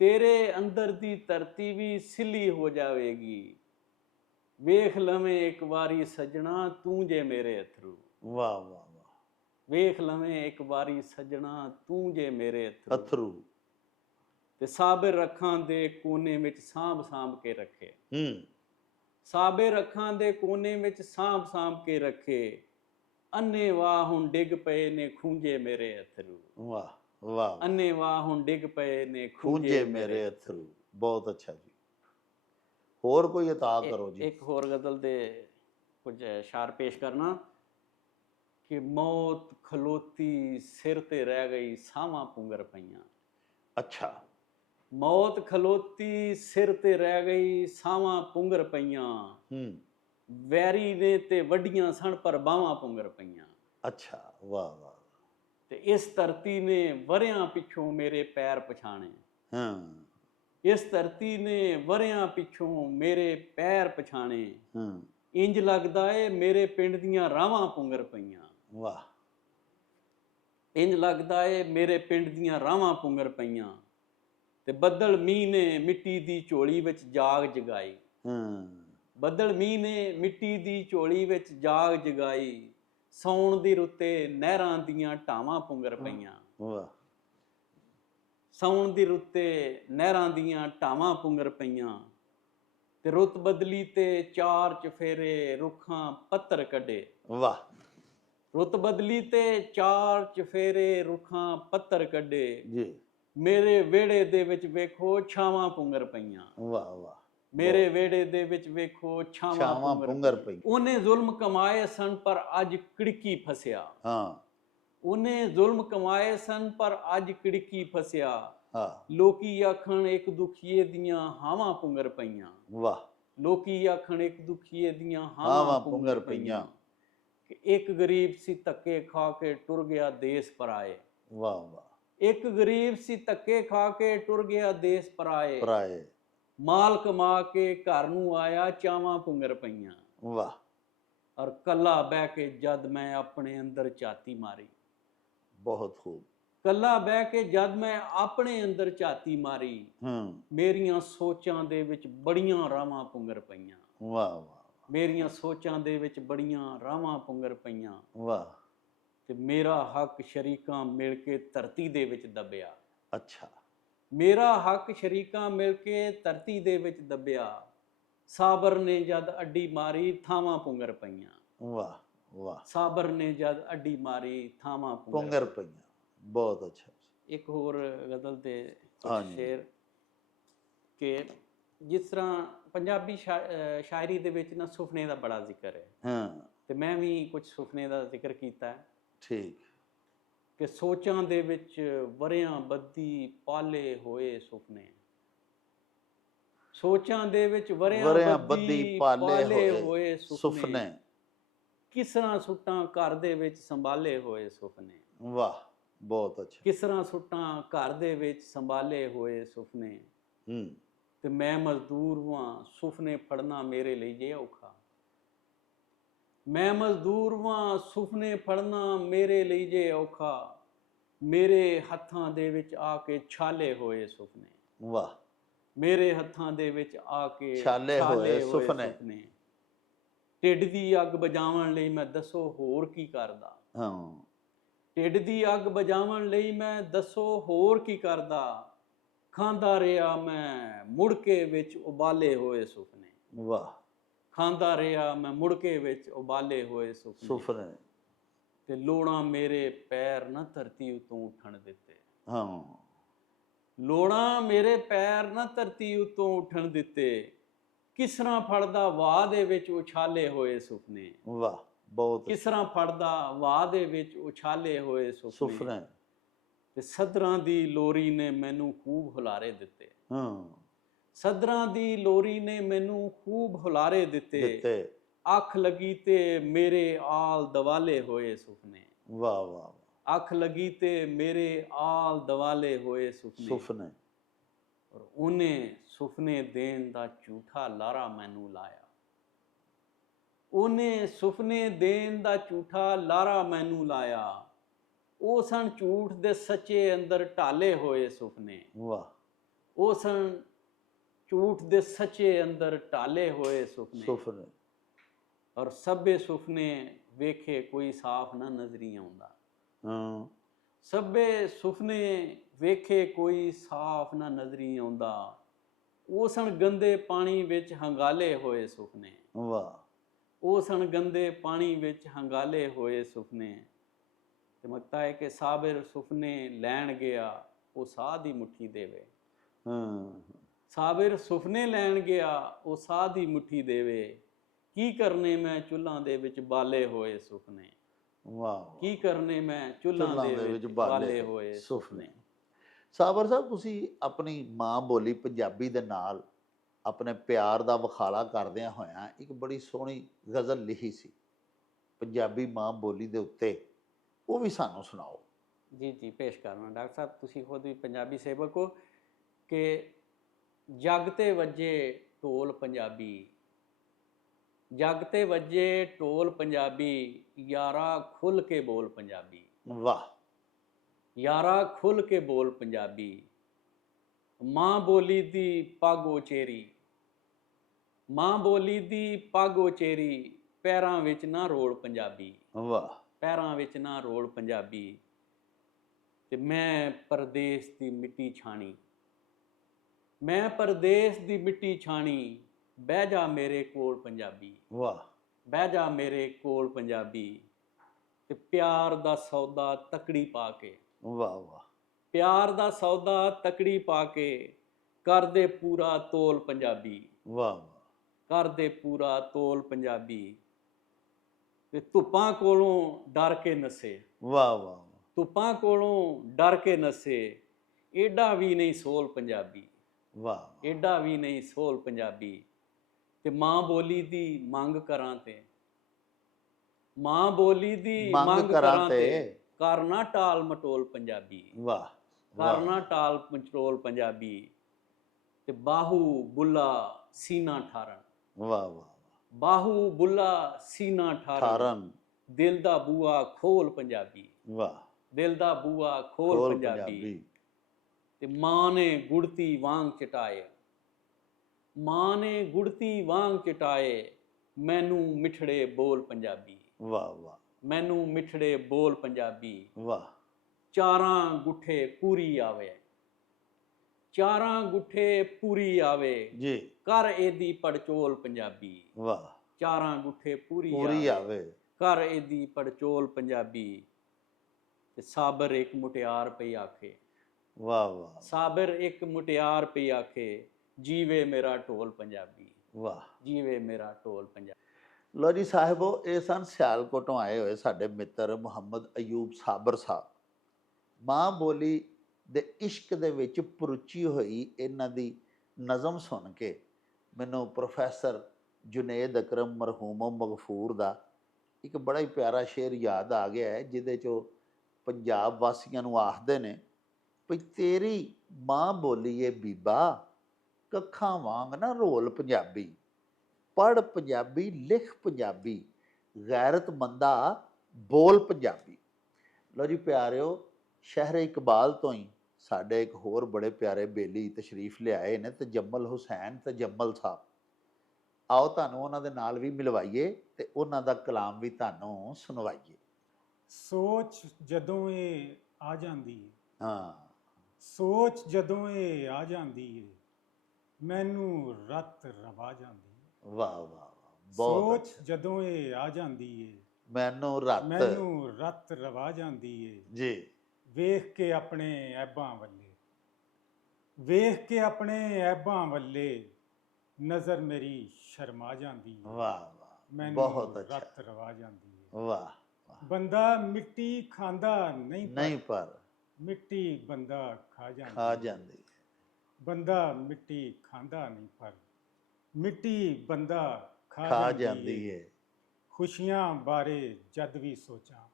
तेरे अंदर दी धरती भी सिली हो जावेगी। वेख लवें एक बारी सजना तू जे मेरे अथरू। वाह वाह वाह। वेख लवें एक बारी सजना तू जे मेरे अथरू। अथरू। ते साबिर अखां दे कोने विच सांभ सांभ के रखे। साबिर अखां दे कोने विच सांभ सांभ के रखे। अन्ने वाह हुण डिग पए ने खूंजे मेरे अथरू। वाह वाह। अन्ने वाह हुण डिग पए ने खूंजे मेरे अथरू। बहुत अच्छा जी। होर कोई अता करो जी। एक होर गज़ल दे कुछ अशार पेश करना कि मौत खलोती सिर ते रह गई सावां पुंगर पईयां। अच्छा। मौत खलोती सिर ते रह गई सावां पुंगर पईयां। वैरी ने ते वड्डियां सन पर बावां पुंगर पईयां। अच्छा। वाह वाह। ते इस धरती ने वरियां पिछों मेरे पैर पछाणे। इस धरती ने वरियां पिछों मेरे पैर पछाणे। इंज लगदा ए मेरे पिंड दियां रावां पुंगर पईयां। वाह। इंज लगदा ए मेरे पिंड दियां रावां पुंगर पईयां। ਤੇ ਬੱਦਲ ਮੀਂਹ ਨੇ ਮਿੱਟੀ ਦੀ ਝੋਲੀ ਵਿੱਚ ਜਾਗ ਜਗਾਈ। ਬੱਦਲ ਮੀਂਹ ਨੇ ਮਿੱਟੀ ਦੀ ਝੋਲੀ ਵਿੱਚ ਜਾਗ ਜਗਾਈ। ਸੌਣ ਦੀ ਰੁੱਤੇ ਨਹਿਰਾਂ ਦੀਆਂ ਢਾਵਾਂ ਪੁੰਗਰ ਪਈਆਂ। ਵਾਹ। ਸੌਣ ਦੀ ਰੁੱਤੇ ਨਹਿਰਾਂ ਦੀਆਂ ਢਾਵਾਂ ਪੁੰਗਰ ਪਈਆਂ। ਤੇ ਰੁੱਤ ਬਦਲੀ ਤੇ ਚਾਰ ਚਫੇਰੇ ਰੁੱਖਾਂ ਪੱਤਰ ਕੱਢੇ। ਵਾਹ। ਰੁੱਤ ਬਦਲੀ ਤੇ ਚਾਰ ਚਫੇਰੇ ਰੁੱਖਾਂ ਪੱਤਰ ਕੱਢੇ। ਜੀ। ਮੇਰੇ ਵਿਹੜੇ ਦੇ ਵਿੱਚ ਵੇਖੋ ਛਾਵਾਂ ਪੁੰਗਰ ਪਈਆਂ। ਵਾਹ ਵਾਹ। ਮੇਰੇ ਵਿਹੜੇ ਦੇ ਵਿੱਚ ਵੇਖੋ ਛਾਵਾਂ ਪੁੰਗਰ ਪਈ। ਉਹਨੇ ਜ਼ੁਲਮ ਕਮਾਏ ਸਨ ਪਰ ਅੱਜ ਕਿੜਕੀ ਫਸਿਆ। ਹਾਂ। ਉਹਨੇ ਜ਼ੁਲਮ ਕਮਾਏ ਸਨ ਪਰ ਅੱਜ ਕਿੜਕੀ ਫਸਿਆ। ਹਾਂ। ਲੋਕੀ ਆਖਣ ਇੱਕ ਦੁਖੀਏ ਦੀਆਂ ਹਾਵਾਂ ਪੁੰਗਰ ਪਈਆਂ। ਵਾਹ। ਲੋਕੀ ਆਖਣ ਇੱਕ ਦੁਖੀਏ ਦੀਆਂ ਹਾਵਾਂ ਪੁੰਗਰ ਪਈਆਂ। ਕਿ ਇੱਕ ਗਰੀਬ ਸੀ ਧੱਕੇ ਖਾ ਕੇ ਟੁਰ ਗਿਆ ਦੇਸ ਪਰਾਏ। ਵਾਹ ਵਾਹ। ਇੱਕ ਗਰੀਬ ਸੀ ਧੱਕੇ ਖਾ ਕੇ ਟੁਰ ਗਿਆ ਦੇਸ ਪਰਾਏ। ਪਰਾਏ। ਮਾਲ ਕਮਾ ਕੇ ਘਰ ਨੂੰ ਆਇਆ ਚਾਵਾਂ ਪੁੰਗਰ ਪਈਆਂ। ਵਾਹ। ਔਰ ਕੱਲਾ ਬਹਿ ਕੇ ਜਦ ਮੈਂ ਆਪਣੇ ਅੰਦਰ ਝਾਤੀ ਮਾਰੀ। ਬਹੁਤ ਖੂਬ। ਕੱਲਾ ਬਹਿ ਕੇ ਜਦ ਮੈਂ ਆਪਣੇ ਅੰਦਰ ਝਾਤੀ ਮਾਰੀ। ਮੇਰੀਆਂ ਸੋਚਾਂ ਦੇ ਵਿੱਚ ਬੜੀਆਂ ਰਾਵਾਂ ਪੁੰਗਰ ਪਈਆਂ। ਵਾਹ ਵਾਹ। ਮੇਰੀਆਂ ਸੋਚਾਂ ਦੇ ਵਿੱਚ ਬੜੀਆਂ ਰਾਵਾਂ ਪੁੰਗਰ ਪਈਆਂ। ਵਾਹ। ਤੇ ਮੇਰਾ ਹੱਕ ਸ਼ਰੀਕਾਂ ਮਿਲ ਕੇ ਧਰਤੀ ਦੇ ਵਿੱਚ ਦੱਬਿਆ। ਅੱਛਾ। ਮੇਰਾ ਹੱਕ ਸ਼ਰੀਕਾਂ ਮਿਲ ਕੇ ਧਰਤੀ ਦੇ ਵਿੱਚ ਦੱਬਿਆ। ਸਾਬਰ ਨੇ ਜਦ ਅੱਡੀ ਮਾਰੀ ਥਾਵਾਂ ਪੁੰਗਰ ਪਈਆਂ। ਵਾਹ ਵਾਹ। ਸਾਬਰ ਨੇ ਜਦ ਅੱਡੀ ਮਾਰੀ ਥਾਵਾਂ ਪੁੰਗਰ ਪਈਆਂ। ਬਹੁਤ ਅੱਛਾ। ਇੱਕ ਹੋਰ ਗਜ਼ਲ ਦੇ ਸ਼ੇਰ ਕਿ ਜਿਸ ਤਰ੍ਹਾਂ ਪੰਜਾਬੀ ਸ਼ਾਇਰੀ ਦੇ ਵਿੱਚ ਨਾ ਸੁਪਨੇ ਦਾ ਬੜਾ ਜ਼ਿਕਰ ਹੈ। ਤੇ ਮੈਂ ਵੀ ਕੁਝ ਸੁਪਨੇ ਦਾ ਜ਼ਿਕਰ ਕੀਤਾ ਹੈ। ਠੀਕ। ਕਿ ਸੋਚਾਂ ਦੇ ਵਿੱਚ ਵਰਿਆਂ ਬੱਧੀ ਪਾਲੇ ਹੋਏ ਸੁਪਨੇ। ਸੋਚਾਂ ਦੇ ਵਿੱਚ ਵਰਿਆਂ ਬੱਧੀ ਪਾਲੇ ਹੋਏ ਸੁਪਨੇ। ਕਿਸ ਤਰ੍ਹਾਂ ਸੁੱਟਾਂ ਘਰ ਦੇ ਵਿੱਚ ਸੰਭਾਲੇ ਹੋਏ ਸੁਪਨੇ। ਵਾਹ। ਬਹੁਤ ਅੱਛਾ। ਕਿਸ ਤਰ੍ਹਾਂ ਸੁੱਟਾਂ ਘਰ ਦੇ ਵਿੱਚ ਸੰਭਾਲੇ ਹੋਏ ਸੁਪਨੇ। ਤੇ ਮੈਂ ਮਜ਼ਦੂਰ ਹਾਂ ਸੁਪਨੇ ਫੜਨਾ ਮੇਰੇ ਲਈ ਜੇ ਔਖਾ। ਮੈਂ ਮਜ਼ਦੂਰ ਹਾਂ ਸੁਪਨੇ ਫੜਨਾ ਮੇਰੇ ਲਈ ਜੇ ਔਖਾ। ਮੇਰੇ ਹੱਥਾਂ ਦੇ ਵਿੱਚ ਆ ਕੇ ਛਾਲੇ ਹੋਏ ਸੁਪਨੇ। ਵਾਹ। ਮੇਰੇ ਹੱਥਾਂ ਦੇ ਵਿੱਚ ਆ ਕੇ ਛਾਲੇ ਹੋਏ ਸੁਪਨੇ। ਢਿੱਡ ਦੀ ਅੱਗ ਬੁਝਾਉਣ ਲਈ ਮੈਂ ਦੱਸੋ ਹੋਰ ਕੀ ਕਰਦਾ। ਢਿੱਡ ਦੀ ਅੱਗ ਬੁਝਾਉਣ ਲਈ ਮੈਂ ਦੱਸੋ ਹੋਰ ਕੀ ਕਰਦਾ। ਖਾਂਦਾ ਰਿਹਾ ਮੈਂ ਮੁੜ ਕੇ ਵਿੱਚ ਉਬਾਲੇ ਹੋਏ ਸੁਪਨੇ। ਵਾਹ। ਖਾਂਦਾ ਰਿਹਾ ਮੈਂ ਮੁੜ ਕੇ ਵਿੱਚ ਉਬਾਲੇ ਹੋਏ ਸੁਪਨੇ। ਤੇ ਲੋੜਾਂ ਮੇਰੇ ਪੈਰ ਨਾ ਧਰਤੀ ਉਤੋਂ ਉੱਠਣ ਦਿੱਤੇ। ਲੋੜਾਂ ਮੇਰੇ ਪੈਰ ਨਾ ਧਰਤੀ ਉਤੋਂ ਉੱਠਣ ਦਿੱਤੇ। ਕਿਸ ਤਰ੍ਹਾਂ ਫੜਦਾ ਵਾਹ ਦੇ ਵਿੱਚ ਉਛਾਲੇ ਹੋਏ ਸੁਪਨੇ। ਵਾਹ। ਬਹੁਤ। ਕਿਸ ਤਰ੍ਹਾਂ ਫੜਦਾ ਵਾਹ ਦੇ ਵਿੱਚ ਉਛਾਲੇ ਹੋਏ ਸੁਪਨੇ। ਤੇ ਸੱਧਰਾਂ ਦੀ ਲੋਰੀ ਨੇ ਮੈਨੂੰ ਖੂਬ ਹੁਲਾਰੇ ਦਿੱਤੇ। ਸੱਧਰਾਂ ਦੀ ਲੋਰੀ ਨੇ ਮੈਨੂੰ ਖੂਬ ਹੁਲਾਰੇ ਦਿੱਤੇ। ਅੱਖ ਲੱਗੀ ਤੇ ਮੇਰੇ ਆਲ ਦਵਾਲੇ ਹੋਏ ਸੁਪਨੇ। ਵਾਹ ਵਾਹ। ਅੱਖ ਲੱਗੀ ਤੇ ਮੇਰੇ ਆਲ ਦਵਾਲੇ ਹੋਏ ਸੁਪਨੇ। ਔਰ ਉਹਨੇ ਸੁਪਨੇ ਦੇਣ ਦਾ ਝੂਠਾ ਲਾਰਾ ਮੈਨੂੰ ਲਾਇਆ। ਉਹਨੇ ਸੁਪਨੇ ਦੇਣ ਦਾ ਝੂਠਾ ਲਾਰਾ ਮੈਨੂੰ ਲਾਇਆ। ਉਹ ਸਨ ਝੂਠ ਦੇ ਸੱਚੇ ਅੰਦਰ ਢਾਲੇ ਹੋਏ ਸੁਪਨੇ। ਵਾਹ। ਉਹ ਸਨ ਝੂਠ ਦੇ ਸੱਚੇ ਅੰਦਰ ਢਾਲੇ ਹੋਏ ਸੁਪਨੇ। ਔਰ ਸਭੇ ਸੁਪਨੇ ਵੇਖੇ ਕੋਈ ਸਾਫ਼ ਨਾ ਨਜ਼ਰੀ ਆਉਂਦਾ। ਸਭੇ ਸੁਪਨੇ ਵੇਖੇ ਕੋਈ ਸਾਫ਼ ਨਾ ਨਜ਼ਰੀ ਆਉਂਦਾ। ਉਹ ਸਨ ਗੰਦੇ ਪਾਣੀ ਵਿੱਚ ਹੰਗਾਲੇ ਹੋਏ ਸੁਪਨੇ। ਵਾਹ। ਉਹ ਸਨ ਗੰਦੇ ਪਾਣੀ ਵਿੱਚ ਹੰਗਾਲੇ ਹੋਏ ਸੁਪਨੇ। ਤੇ ਮਕਤਾ ਹੈ ਕਿ ਸਾਬਿਰ ਸੁਪਨੇ ਲੈਣ ਗਿਆ ਉਹ ਸਾਹ ਦੀ ਮੁੱਠੀ ਦੇਵੇ। ਸਾਬਿਰ ਸੁਪਨੇ ਲੈਣ ਗਿਆ ਉਹ ਸਾਹ ਦੀ ਮੁੱਠੀ ਦੇਵੇ। ਕੀ ਕਰਨੇ ਮੈਂ ਚੁੱਲ੍ਹਾਂ ਦੇ ਵਿੱਚ ਬਾਲੇ ਹੋਏ ਸੁਪਨੇ। ਵਾਹ। ਕੀ ਕਰਨੇ ਮੈਂ ਚੁੱਲ੍ਹਾਂ ਦੇ ਵਿੱਚ ਬਾਲੇ ਹੋਏ ਸੁਪਨੇ। ਸਾਬਰ ਸਾਹਿਬ ਤੁਸੀਂ ਆਪਣੀ ਮਾਂ ਬੋਲੀ ਪੰਜਾਬੀ ਦੇ ਨਾਲ ਆਪਣੇ ਪਿਆਰ ਦਾ ਵਿਖਾਲਾ ਕਰਦਿਆਂ ਹੋਇਆਂ ਇੱਕ ਬੜੀ ਸੋਹਣੀ ਗਜ਼ਲ ਲਿਖੀ ਸੀ ਪੰਜਾਬੀ ਮਾਂ ਬੋਲੀ ਦੇ ਉੱਤੇ, ਉਹ ਵੀ ਸਾਨੂੰ ਸੁਣਾਓ। ਜੀ ਜੀ ਪੇਸ਼ ਕਰਨਾ ਡਾਕਟਰ ਸਾਹਿਬ। ਤੁਸੀਂ ਖੁਦ ਵੀ ਪੰਜਾਬੀ ਸੇਵਕ ਹੋ ਕਿ ਜੱਗ ਤੇ ਵੱਜੇ ਢੋਲ ਪੰਜਾਬੀ। ਜੱਗ ਤੇ ਵੱਜੇ ਢੋਲ ਪੰਜਾਬੀ। ਯਾਰਾ ਖੁੱਲ੍ਹ ਕੇ ਬੋਲ ਪੰਜਾਬੀ। ਵਾਹ। ਯਾਰਾ ਖੁੱਲ੍ਹ ਕੇ ਬੋਲ ਪੰਜਾਬੀ। ਮਾਂ ਬੋਲੀ ਦੀ ਪੱਗ ਉਚੇਰੀ, ਮਾਂ ਬੋਲੀ ਦੀ ਪੱਗ ਉਚੇਰੀ, ਪੈਰਾਂ ਵਿੱਚ ਨਾ ਰੋਲ ਪੰਜਾਬੀ, ਵਾਹ ਪੈਰਾਂ ਵਿੱਚ ਨਾ ਰੋਲ ਪੰਜਾਬੀ। ਤੇ ਮੈਂ ਪਰਦੇਸ ਦੀ ਮਿੱਟੀ ਛਾਣੀ, ਮੈਂ ਪਰਦੇਸ ਦੀ ਮਿੱਟੀ ਛਾਣੀ, ਬਹਿ ਜਾ ਮੇਰੇ ਕੋਲ ਪੰਜਾਬੀ, ਵਾਹ ਬਹਿ ਜਾ ਮੇਰੇ ਕੋਲ ਪੰਜਾਬੀ। ਤੇ ਪਿਆਰ ਦਾ ਸੌਦਾ ਤਕੜੀ ਪਾ ਕੇ, ਵਾਹ ਵਾਹ ਪਿਆਰ ਦਾ ਸੌਦਾ ਤਕੜੀ ਪਾ ਕੇ, ਕਰਦੇ ਪੂਰਾ ਤੋਲ ਪੰਜਾਬੀ, ਵਾਹ ਵਾਹ ਕਰਦੇ ਪੂਰਾ ਤੋਲ ਪੰਜਾਬੀ। ਤੇ ਧੁੱਪਾਂ ਕੋਲੋਂ ਡਰ ਕੇ ਨਸੇ, ਵਾਹ ਵਾਹ ਧੁੱਪਾਂ ਕੋਲੋਂ ਡਰ ਕੇ ਨਸੇ, ਏਡਾ ਵੀ ਨਹੀਂ ਸੋਲ ਪੰਜਾਬੀ, ਵਾਹ ਏਡਾ ਵੀ ਨਹੀਂ ਸੋਲ ਪੰਜਾਬੀ। ਤੇ ਮਾਂ ਬੋਲੀ ਦੀ ਮੰਗ ਕਰਾਂ ਤੇ, ਮਾਂ ਬੋਲੀ ਦੀ ਮੰਗ ਕਰਾਂ ਤੇ, ਕਰਨਾ ਟਾਲ ਮਟੋਲ ਪੰਜਾਬੀ, ਵਾਹ ਕਰਨਾ ਟਾਲ ਮਟੋਲ ਪੰਜਾਬੀ। ਤੇ ਬਾਹੂ ਬੁੱਲਾ ਸੀਨਾ ਠਾਰਨ, ਵਾਹ ਵਾਹ ਬਾਹੂ ਬੁੱਲਾ ਸੀਨਾ ਠਾਰਨ, ਠਾਰਨ ਦਿਲ ਦਾ ਬੂਆ ਖੋਲ ਪੰਜਾਬੀ, ਵਾਹ ਦਿਲ ਦਾ ਬੂਆ ਖੋਲ ਪੰਜਾਬੀ। ਤੇ ਮਾਂ ਨੇ ਗੁੜਤੀ ਵਾਂਗ ਚਟਾਏ, ਮਾਂ ਨੇ ਗੁੜਤੀ ਵਾਂਗ ਚਟਾਏ, ਮੈਨੂੰ ਮਿਠੜੇ ਬੋਲ ਪੰਜਾਬੀ, ਵਾਹ ਵਾਹ ਮੈਨੂੰ ਮਿਠੜੇ ਬੋਲ ਪੰਜਾਬੀ। ਵਾਹ ਚਾਰਾਂ ਗੁੱਠੇ ਪੂਰੀ ਆਵੇ, ਚਾਰਾਂ ਗੁੱਠੇ ਪੂਰੀ ਆਵੇ, ਜੀ ਕਰ ਇਹਦੀ ਪੜਚੋਲ ਪੰਜਾਬੀ, ਵਾਹ ਚਾਰਾਂ ਗੁੱਠੇ ਪੂਰੀ ਪੂਰੀ ਆਵੇ, ਆਵੇ ਕਰ ਇਹਦੀ ਪੜਚੋਲ ਪੰਜਾਬੀ। ਤੇ ਸਾਬਰ ਇੱਕ ਮੁਟਿਆਰ ਪਈ ਆਖੇ, ਵਾਹ ਵਾਹ ਸਾਬਰ ਇੱਕ ਮੁਟਿਆਰ ਪਈ ਆਖੇ, ਜੀਵੇ ਮੇਰਾ ਢੋਲ ਪੰਜਾਬੀ, ਵਾਹ ਜੀਵੇ ਮੇਰਾ ਢੋਲ ਪੰਜਾਬੀ। ਲੋ ਜੀ ਸਾਹਿਬੋ, ਇਹ ਸਨ ਸਿਆਲਕੋਟੋਂ ਆਏ ਹੋਏ ਸਾਡੇ ਮਿੱਤਰ ਮੁਹੰਮਦ ਅਯੂਬ ਸਾਬਰ ਸਾਹਿਬ। ਮਾਂ ਬੋਲੀ ਦੇ ਇਸ਼ਕ ਦੇ ਵਿੱਚ ਪਰੁਚੀ ਹੋਈ ਇਹਨਾਂ ਦੀ ਨਜ਼ਮ ਸੁਣ ਕੇ ਮੈਨੂੰ ਪ੍ਰੋਫੈਸਰ ਜੁਨੇਦ ਅਕਰਮ ਮਰਹੂਮ ਮਗਫੂਰ ਦਾ ਇੱਕ ਬੜਾ ਹੀ ਪਿਆਰਾ ਸ਼ੇਰ ਯਾਦ ਆ ਗਿਆ ਹੈ, ਜਿਹਦੇ 'ਚੋਂ ਪੰਜਾਬ ਵਾਸੀਆਂ ਨੂੰ ਆਖਦੇ ਨੇ ਵੀ ਤੇਰੀ ਮਾਂ ਬੋਲੀ ਏ ਬੀਬਾ, ਕੱਖਾਂ ਵਾਂਗ ਨਾ ਰੋਲ ਪੰਜਾਬੀ, ਪੜ੍ਹ ਪੰਜਾਬੀ ਲਿਖ ਪੰਜਾਬੀ, ਗੈਰਤਮੰਦਾ ਬੋਲ ਪੰਜਾਬੀ। ਲਓ ਜੀ ਪਿਆਰਿਓ, ਸ਼ਹਿਰ ਇਕਬਾਲ ਤੋਂ ਹੀ ਸਾਡੇ ਇੱਕ ਹੋਰ ਬੜੇ ਪਿਆਰੇ ਬੇਲੀ ਤਸ਼ਰੀਫ ਲਿਆਏ ਨੇ, ਤਜੱਮਲ ਹੁਸੈਨ ਤਜੱਮਲ ਸਾਹਿਬ। ਆਓ ਤੁਹਾਨੂੰ ਉਹਨਾਂ ਦੇ ਨਾਲ ਵੀ ਮਿਲਵਾਈਏ ਤੇ ਉਹਨਾਂ ਦਾ ਕਲਾਮ ਵੀ ਤੁਹਾਨੂੰ ਸੁਣਵਾਈਏ। ਸੋਚ ਜਦੋਂ ਇਹ ਆ ਜਾਂਦੀ ਏ, ਹਾਂ ਸੋਚ ਜਦੋਂ ਇਹ ਆ ਜਾਂਦੀ ਏ, ਮੈਨੂੰ ਰਤ ਰਵਾ ਜਾਂਦੀ ਏ। ਵਾਹ ਵਾਹ ਵਾਹ, ਬਹੁਤ ਸੋਚ ਜਦੋਂ ਇਹ ਆ ਜਾਂਦੀ ਏ, ਮੈਨੂੰ ਰਤ ਮੈਨੂੰ ਰਤ ਰਵਾ ਜਾਂਦੀ ਏ। ਜੀ ਵੇਖ ਕੇ ਆਪਣੇ ਐਬਾਂ ਵੱਲੇ, ਵੇਖ ਕੇ ਆਪਣੇ ਐਬਾਂ ਵੱਲੇ, ਨਜ਼ਰ ਮੇਰੀ ਸ਼ਰਮਾ ਜਾਂਦੀ ਏ, ਵਾਹ ਵਾਹ, ਮੈਨੂੰ ਬਹੁਤ ਅੱਛਾ, ਰਤ ਰਵਾ ਜਾਂਦੀ ਏ। ਵਾਹ ਵਾਹ। ਬੰਦਾ ਮਿੱਟੀ ਖਾਂਦਾ ਨਹੀਂ ਪਰ ਮਿੱਟੀ ਬੰਦਾ ਖਾ ਜਾਂਦਾ, ਖਾ ਜਾਂਦੀ ਬੰਦਾ ਮਿੱਟੀ ਖਾਂਦਾ ਨਹੀਂ ਪਰ ਮਿੱਟੀ ਬੰਦਾ ਖਾ ਜਾਂਦੀ ਏ। ਖੁਸ਼ੀਆਂ ਬਾਰੇ ਜਦ ਵੀ ਸੋਚਾਂ,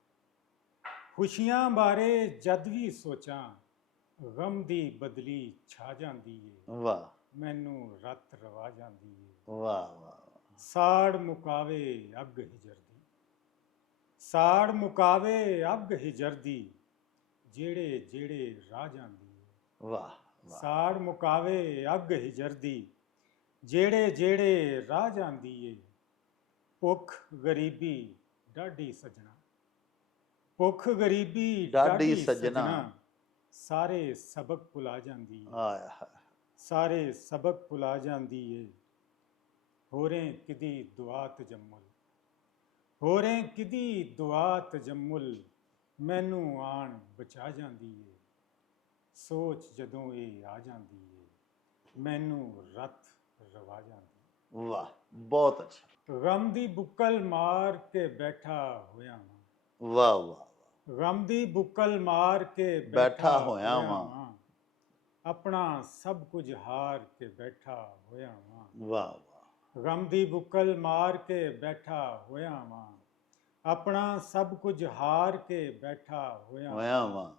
ਖੁਸ਼ੀਆਂ ਬਾਰੇ ਜਦ ਵੀ ਸੋਚਾਂ, ਗਮ ਦੀ ਬਦਲੀ ਛਾ ਜਾਂਦੀ ਏ, ਵਾਹ ਮੈਨੂੰ ਰਤ ਰਵਾ ਜਾਂਦੀ ਏ। ਵਾਹ ਵਾਹ, ਸਾੜ ਮੁਕਾਵੇ ਅੱਗ ਹਿਜਰ ਦੀ, ਸਾੜ ਮੁਕਾਵੇ ਅੱਗ ਹਿਜਰ ਦੀ, ਜਿਹੜੇ ਜਿਹੜੇ ਰਾਹ ਜਾਂਦੀ ਏ। ਵਾਹ ਵਾਹ, ਸਾੜ ਮੁਕਾਵੇ ਅੱਗ ਹਿਜਰ ਦੀ, ਜਿਹੜੇ ਜਿਹੜੇ ਰਾਹ ਜਾਂਦੀ ਏ। ਭੁੱਖ ਗਰੀਬੀ ਡਾਢੀ ਸਜਣਾ, ਭੁੱਖ ਗਰੀਬੀ ਡਾਢੀ ਸੱਜਣਾ, ਸਾਰੇ ਸਬਕ ਭੁਲਾ ਜਾਂਦੀ ਏ, ਆਏ ਹਾਏ, ਸਾਰੇ ਸਬਕ ਭੁਲਾ ਜਾਂਦੀ ਏ। ਹੋਰੇ ਕਿਦੀ ਦੁਆ ਤਜਮੁਲ, ਹੋਰੇ ਕਿਦੀ ਦੁਆ ਤਜਮੁਲ, ਮੈਨੂੰ ਆਣ ਬਚਾ ਜਾਂਦੀ ਏ। ਸੋਚ ਜਦੋਂ ਇਹ ਆ ਜਾਂਦੀ ਏ, ਮੈਨੂੰ ਰਤ ਰਵਾ ਜਾਂਦੀ। ਵਾਹ ਬਹੁਤ ਅੱਛਾ, ਗਮ ਦੀ ਬੁੱਕਲ ਮਾਰ ਕੇ ਬੈਠਾ ਹੋਇਆ ਵਾਂ, ਵਾਹ ਵਾਹ, ਗਮ ਦੀ ਬੁੱਕਲ ਮਾਰ ਕੇ ਬੈਠਾ ਹੋਇਆ ਵਾਂ, ਆਪਣਾ ਸਭ ਕੁਝ ਹਾਰ ਕੇ ਬੈਠਾ ਹੋਇਆ ਵਾਂ। ਵਾਹ ਵਾਹ, ਗਮ ਦੀ ਬੁੱਕਲ ਮਾਰ ਕੇ ਬੈਠਾ ਹੋਇਆ ਵਾਂ, ਆਪਣਾ ਸਭ ਕੁਝ ਹਾਰ ਕੇ ਬੈਠਾ ਹੋਇਆ ਵਾਂ।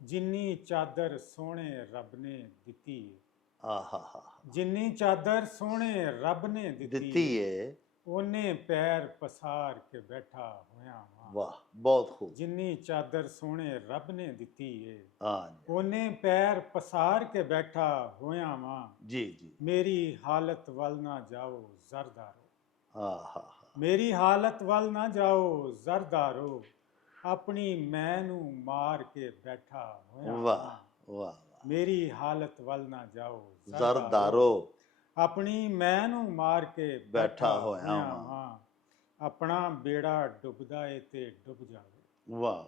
ਜਿੰਨੀ ਚਾਦਰ ਸੋਹਣੇ ਰੱਬ ਨੇ ਦਿੱਤੀ, ਆਹਾ ਹਾ, ਜਿੰਨੀ ਚਾਦਰ ਸੋਹਣੇ ਰੱਬ ਨੇ ਦਿੱਤੀ ਦਿੱਤੀ ਏ, ਉਹਨੇ ਪੈਰ ਪਸਾਰ ਕੇ ਬੈਠਾ ਹੋਇਆ ਵਾਂ। ਵਾਹ, ਬਹੁਤ ਖੂਬ। ਜਿੰਨੀ ਚਾਦਰ ਸੋਹਣੇ ਰੱਬ ਨੇ ਦਿੱਤੀ ਏ, ਹਾਂ ਜੀ, ਉਹਨੇ ਪੈਰ ਪਸਾਰ ਕੇ ਬੈਠਾ ਹੋਇਆ ਵਾਂ। ਜੀ ਜੀ, ਮੇਰੀ ਹਾਲਤ ਵੱਲ ਨਾ ਜਾਓ ਜ਼ਰਦਾਰੋ, ਹਾਂ ਹਾਂ ਮੇਰੀ ਹਾਲਤ ਵੱਲ ਨਾ ਜਾਓ ਜ਼ਰਦਾਰੋ, ਆਪਣੀ ਮੈਂ ਨੂੰ ਮਾਰ ਕੇ ਬੈਠਾ ਹੋਇਆ ਵਾਹ ਵਾਂ। ਵਾਹ ਵਾਹ, ਮੇਰੀ ਹਾਲਤ ਵੱਲ ਨਾ ਜਾਓ ਜ਼ਰਦਾਰੋ, ਆਪਣੀ ਮੈਂ ਨੂੰ ਮਾਰ ਕੇ ਬੈਠਾ ਹੋਇਆ ਵਾਂ। ਵਾਂ। ਆਪਣਾ ਬੇੜਾ ਡੁੱਬਦਾ ਏ ਤੇ ਡੁੱਬ ਜਾਵੇ, ਵਾਹ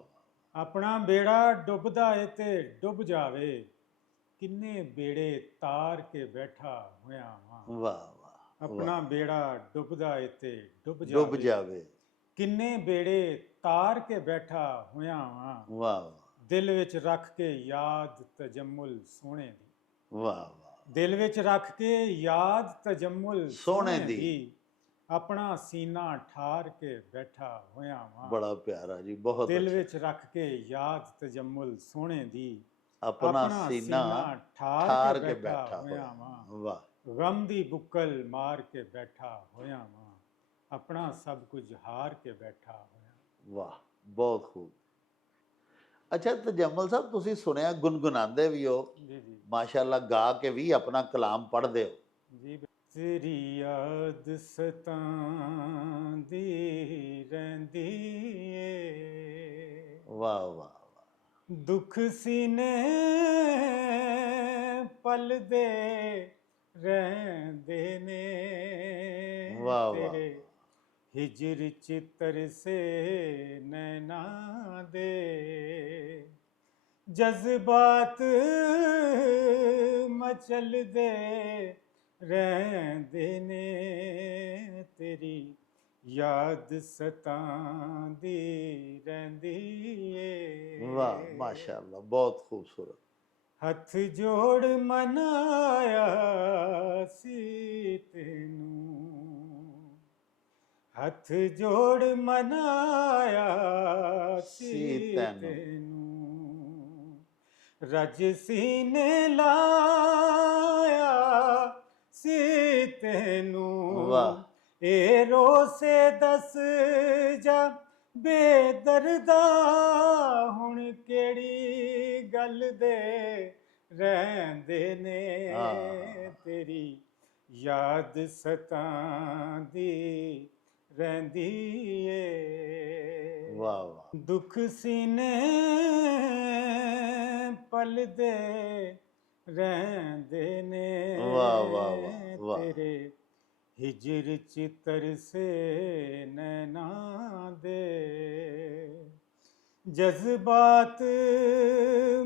ਆਪਣਾ ਬੇੜਾ ਡੁੱਬਦਾ ਏ ਤੇ ਡੁੱਬ ਜਾਵੇ, ਕਿੰਨੇ ਬੇੜੇ ਤਾਰ ਕੇ ਬੈਠਾ ਹੋਇਆ ਵਾਂ। ਵਾਹ ਵਾਹ, ਆਪਣਾ ਬੇੜਾ ਡੁੱਬਦਾ ਏ ਤੇ ਡੁੱਬ ਡੁੱਬ ਜਾਵੇ, ਜਾਵੇ, ਕਿੰਨੇ ਬੇੜੇ ਤਾਰ ਕੇ ਬੈਠਾ ਹੋਇਆ ਵਾਂ। ਵਾਹ ਵਾਹ ਦਿਲ ਵਿੱਚ ਰੱਖ ਕੇ ਯਾਦ ਤਜਮੁਲ ਸੋਹਣੇ ਦੀ, ਵਾਹ ਵਾਹ, ਦਿਲ ਵਿੱਚ ਰੱਖ ਕੇ ਯਾਦ ਤਜਮੁਲ ਸੋਹਣੇ ਦੀ, ਆਪਣਾ ਸੀਨਾ ਠਾਰ ਕੇ ਬੈਠਾ ਹੋਇਆ ਵਾਂ। ਬੜਾ ਪਿਆਰਾ ਜੀ, ਬਹੁਤ ਦਿਲ ਅੱਛਾ। ਵਿੱਚ ਰੱਖ ਕੇ ਯਾਦ ਤਜਮੁਲ ਸੋਹਣੇ ਦੀ, ਆਪਣਾ ਸੀਨਾ ਠਾਰ ਕੇ ਬੈਠਾ ਹੋਇਆ ਵਾਂ। ਵਾਹ, ਗਮ ਦੀ ਬੁੱਕਲ ਮਾਰ ਕੇ ਬੈਠਾ ਹੋਇਆ ਵਾਂ, ਆਪਣਾ ਸਭ ਕੁਝ ਹਾਰ ਕੇ ਬੈਠਾ ਹੋਇਆ। ਵਾਹ, ਬਹੁਤ ਖੂਬ। ਅੱਛਾ ਤਜਮਲ ਸਾਹਿਬ, ਤੁਸੀਂ ਸੁਣਿਆ ਗੁਨਗੁਨਾਉਂਦੇ ਵੀ ਹੋ, ਜੀ ਜੀ ਮਾਸ਼ਾਅੱਲਾ ਗਾ ਕੇ ਵੀ ਆਪਣਾ ਕਲਾਮ ਪੜ੍ਹਦੇ ਹੋ। ਜੀ। ਤੇਰੀ ਯਾਦ ਸਤਾਂਦੀ ਰਹਿੰਦੀ ਏ, ਵਾਹ ਵਾਹ ਵਾਹ, ਦੁੱਖ ਸੀਨੇ ਪਲਦੇ ਰਹਿੰਦੇ ਨੇ, ਵਾਹ ਵਾਹ, ਤੇਰੇ ਹਿਜਰ ਚ ਤਰਸੇ ਨੈਣਾ ਦੇ, ਜਜ਼ਬਾਤ ਮਚਲਦੇ ਰਹਿੰਦੇ ਨੇ, ਤੇਰੀ ਯਾਦ ਸਤਾਂਦੀ ਰਹਿੰਦੀ ਏ। ਵਾਹ ਮਾਸ਼ਾਅੱਲਾ, ਬਹੁਤ ਖੂਬਸੂਰਤ। ਹੱਥ ਜੋੜ ਮਨਾਇਆ ਸੀ ਤੈਨੂੰ, ਹੱਥ ਜੋੜ ਮਨਾਇਆ ਸੀ ਤੈਨੂੰ, ਰਜ ਸੀਨੇ ਲਾਇਆ ਸੀ ਤੈਨੂੰ। ਵਾਹ, ਇਹ ਰੋਸੇ ਦੱਸ ਜਾ ਬੇਦਰਦਾ, ਹੁਣ ਕਿਹੜੀ ਗੱਲ ਦੇ ਰਹਿੰਦੇ ਨੇ, ਤੇਰੀ ਯਾਦ ਸਤਾਂਦੀ ਰਹਿੰਦੀ ਏ। ਵਾਹ ਵਾਹ, ਦੁੱਖ ਸੀਨੇ ਪਲਦੇ ਰਹਿੰਦੇ ਨੇ, ਵਾਹ ਵਾਹ ਵਾਹ ਵਾਹ, ਤੇਰੇ ਹਿਜਰ ਚ ਤਰਸੇ ਨੈਣਾ ਦੇ, ਜਜ਼ਬਾਤ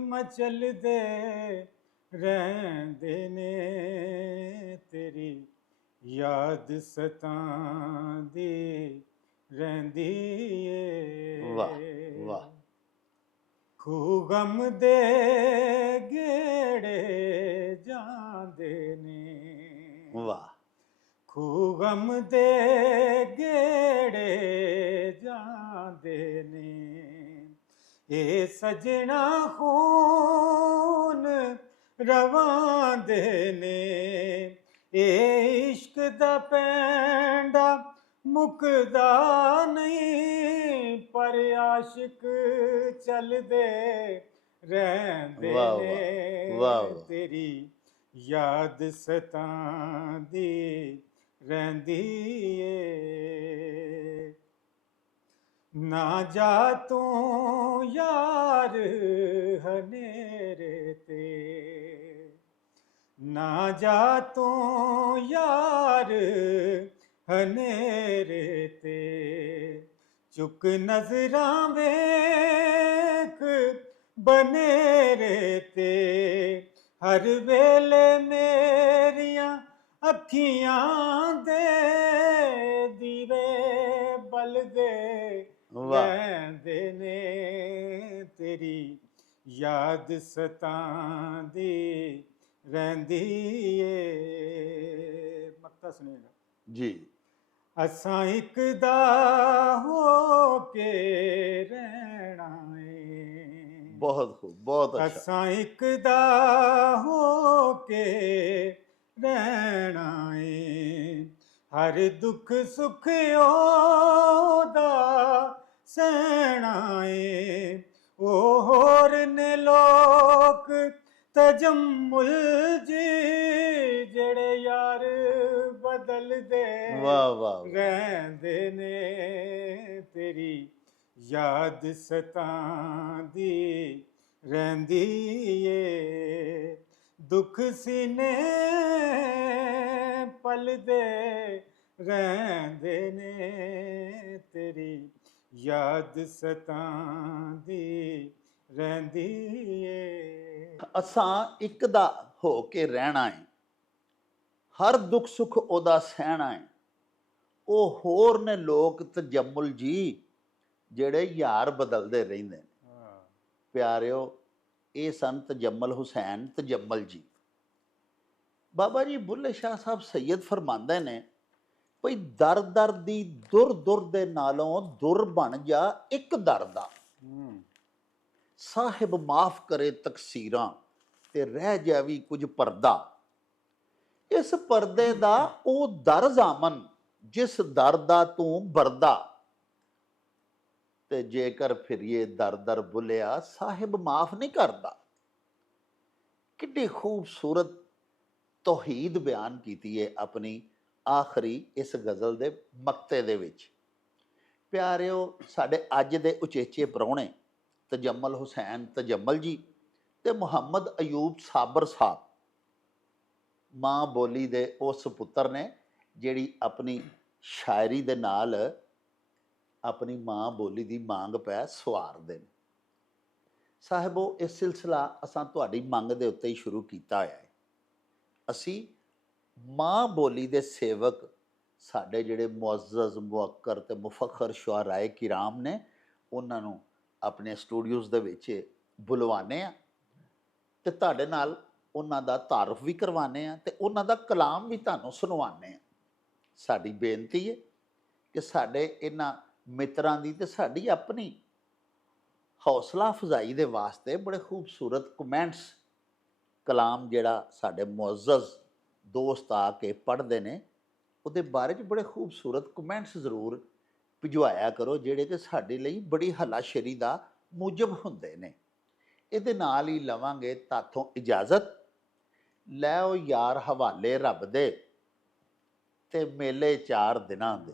ਮਚਲਦੇ ਰਹਿੰਦੇ ਨੇ, ਤੇਰੀ ਯਾਦ ਸਤਾਂਦੀ ਰਹਿੰਦੀ ਏ। ਵਾਹ ਵਾਹ, ਖੂ ਗਮ ਦੇ ਗੇੜੇ ਜਾਂਦੇ ਨੇ, ਵਾਹ, ਖੂ ਗਮ ਦੇ ਗੇੜੇ ਜਾਂਦੇ ਨੇ, ਇਹ ਸਜਣਾ ਖੂਨ ਰਵਾਂਦੇ ਨੇ, ਇਹ ਇਸ਼ਕ ਦਾ ਪੈਂਡਾ ਮੁੱਕਦਾ ਨਹੀਂ, ਪਰ ਆਸ਼ਿਕ ਚੱਲਦੇ ਰਹਿੰਦੇ ਨੇ, ਤੇਰੀ ਯਾਦ ਸਤਾਂਦੀ ਰਹਿੰਦੀ ਏ। ਨਾ ਜਾ ਤੂੰ ਯਾਰ ਹਨੇਰੇ ਤੇ, ਨਾ ਜਾ ਤੂੰ ਯਾਰ ਹਨੇਰੇ ਤੇ, ਚੁੱਕ ਨਜ਼ਰਾਂ ਵੇਖ ਬਨੇਰੇ ਤੇ, ਹਰ ਵੇਲੇ ਮੇਰੀਆਂ ਅੱਖੀਆਂ ਦੇ ਦੀਵੇ ਬਲਦੇ ਰਹਿੰਦੇ ਨੇ, ਤੇਰੀ ਯਾਦ ਸਤਾਂਦੀ ਰਹਿੰਦੀ ਏ। ਮਕਤਾ ਸੁਣੇਗਾ ਜੀ। ਅਸਾਂ ਇੱਕ ਦਾ ਹੋ ਕੇ ਰਹਿਣਾ ਏ, ਬਹੁਤ ਖੂਬ, ਬਹੁਤ ਅੱਛਾ। ਅਸਾਂ ਇੱਕ ਦਾ ਹੋ ਕੇ ਰਹਿਣਾ ਏ, ਹਰ ਦੁੱਖ ਸੁਖ ਉਹਦਾ ਸਹਿਣਾ ਏ। ਉਹ ਹੋਰ ਨੇ ਲੋਕ ਤਜਮੁਲ ਜੀ, ਜਿਹੜੇ ਯਾਰ ਬਦਲਦੇ ਵਾਹ ਵਾਹ ਰਹਿੰਦੇ ਨੇ। ਤੇਰੀ ਯਾਦ ਸਤਾਂਦੀ ਰਹਿੰਦੀ ਏ, ਦੁੱਖ ਸੀਨੇ ਪਲਦੇ ਰਹਿੰਦੇ ਨੇ। ਤੇਰੀ ਯਾਦ ਸਤਾਂਦੀ ਰਹਿੰਦੀ ਏ। ਅਸਾਂ ਇੱਕ ਦਾ ਹੋ ਕੇ ਰਹਿਣਾ ਹੈ, ਹਰ ਦੁੱਖ ਸੁੱਖ ਉਹਦਾ ਸਹਿਣਾ ਹੈ। ਉਹ ਹੋਰ ਨੇ ਲੋਕ ਤਜਮੁਲ ਜੀ, ਜਿਹੜੇ ਯਾਰ ਬਦਲਦੇ ਰਹਿੰਦੇ ਨੇ। ਪਿਆਰਿਓ, ਇਹ ਸਨ ਤਜਮਲ ਹੁਸੈਨ ਤਜਮਲ ਜੀ। ਬਾਬਾ ਜੀ ਬੁੱਲੇ ਸ਼ਾਹ ਸਾਹਿਬ ਸੈਯਦ ਫਰਮਾਉਂਦੇ ਨੇ, ਭਈ ਦਰ ਦਰ ਦੀ ਦੁਰ ਦੁਰ ਦੇ ਨਾਲੋਂ ਦੁਰ ਬਣ ਜਾ ਇੱਕ ਦਰ ਦਾ। ਸਾਹਿਬ ਮਾਫ ਕਰੇ ਤਕਸੀਰਾਂ ਤੇ ਰਹਿ ਜਾਵੀ ਕੁਝ ਪਰਦਾ। ਇਸ ਪਰਦੇ ਦਾ ਉਹ ਦਰ ਜ਼ਾਮਨ, ਜਿਸ ਦਰ ਦਾ ਤੂੰ ਬਰਦਾ। ਤੇ ਜੇਕਰ ਫਿਰੀਏ ਦਰ ਦਰ ਬੁੱਲਿਆ, ਸਾਹਿਬ ਮਾਫ ਨਹੀਂ ਕਰਦਾ। ਕਿੰਨੀ ਖੂਬਸੂਰਤ ਤੌਹੀਦ ਬਿਆਨ ਕੀਤੀ ਹੈ ਆਪਣੀ ਆਖਰੀ ਇਸ ਗਜ਼ਲ ਦੇ ਮਕਤੇ ਦੇ ਵਿੱਚ। ਪਿਆਰਿਓ, ਸਾਡੇ ਅੱਜ ਦੇ ਉਚੇਚੇ ਪ੍ਰਾਹੁਣੇ ਤਜਮਲ ਹੁਸੈਨ ਤਜਮਲ ਜੀ ਤੇ ਮੁਹੰਮਦ ਅਯੂਬ ਸਾਬਰ ਸਾਹਿਬ, ਮਾਂ ਬੋਲੀ ਦੇ ਉਸ ਪੁੱਤਰ ਨੇ ਜਿਹੜੀ ਆਪਣੀ ਸ਼ਾਇਰੀ ਦੇ ਨਾਲ ਆਪਣੀ ਮਾਂ ਬੋਲੀ ਦੀ ਮੰਗ ਪੈ ਸਵਾਰਦੇ ਨੇ। ਸਾਹਿਬੋ, ਇਹ ਸਿਲਸਿਲਾ ਅਸਾਂ ਤੁਹਾਡੀ ਮੰਗ ਦੇ ਉੱਤੇ ਹੀ ਸ਼ੁਰੂ ਕੀਤਾ ਹੋਇਆ ਹੈ। ਅਸੀਂ ਮਾਂ ਬੋਲੀ ਦੇ ਸੇਵਕ, ਸਾਡੇ ਜਿਹੜੇ ਮੁਅੱਜ਼ਜ਼ ਮੁਅੱਕਰ ਤੇ ਮੁਫੱਖਰ ਸ਼ੁਆਰਾਏ ਕਿਰਾਮ ਨੇ, ਉਹਨਾਂ ਨੂੰ ਆਪਣੇ ਸਟੂਡੀਓਜ਼ ਦੇ ਵਿੱਚ ਬੁਲਵਾਉਂਦੇ ਹਾਂ ਤੇ ਤੁਹਾਡੇ ਨਾਲ ਉਹਨਾਂ ਦਾ ਤਾਰਫ ਵੀ ਕਰਵਾਉਂਦੇ ਹਾਂ ਤੇ ਉਹਨਾਂ ਦਾ ਕਲਾਮ ਵੀ ਤੁਹਾਨੂੰ ਸੁਣਵਾਉਂਦੇ ਹਾਂ। ਸਾਡੀ ਬੇਨਤੀ ਹੈ ਕਿ ਸਾਡੇ ਇਹਨਾਂ ਮਿੱਤਰਾਂ ਦੀ ਤੇ ਸਾਡੀ ਆਪਣੀ ਹੌਸਲਾ ਅਫਜ਼ਾਈ ਦੇ ਵਾਸਤੇ ਬੜੇ ਖੂਬਸੂਰਤ ਕਮੈਂਟਸ, ਕਲਾਮ ਜਿਹੜਾ ਸਾਡੇ ਮੁਅੱਜ਼ਜ਼ ਦੋਸਤ ਆ ਕੇ ਪੜ੍ਹਦੇ ਨੇ, ਉਹਦੇ ਬਾਰੇ 'ਚ ਬੜੇ ਖੂਬਸੂਰਤ ਕਮੈਂਟਸ ਜ਼ਰੂਰ ਭਿਜਵਾਇਆ ਕਰੋ, ਜਿਹੜੇ ਕਿ ਸਾਡੇ ਲਈ ਬੜੀ ਹੱਲਾਸ਼ੇਰੀ ਦਾ ਮੂਜਬ ਹੁੰਦੇ ਨੇ। ਇਹਦੇ ਨਾਲ ਹੀ ਲਵਾਂਗੇ ਤਾਥੋਂ ਇਜਾਜ਼ਤ। ਲੈ ਉਹ ਯਾਰ ਹਵਾਲੇ ਰੱਬ ਦੇ ਤੇ ਮੇਲੇ 4 ਦਿਨਾਂ ਦੇ।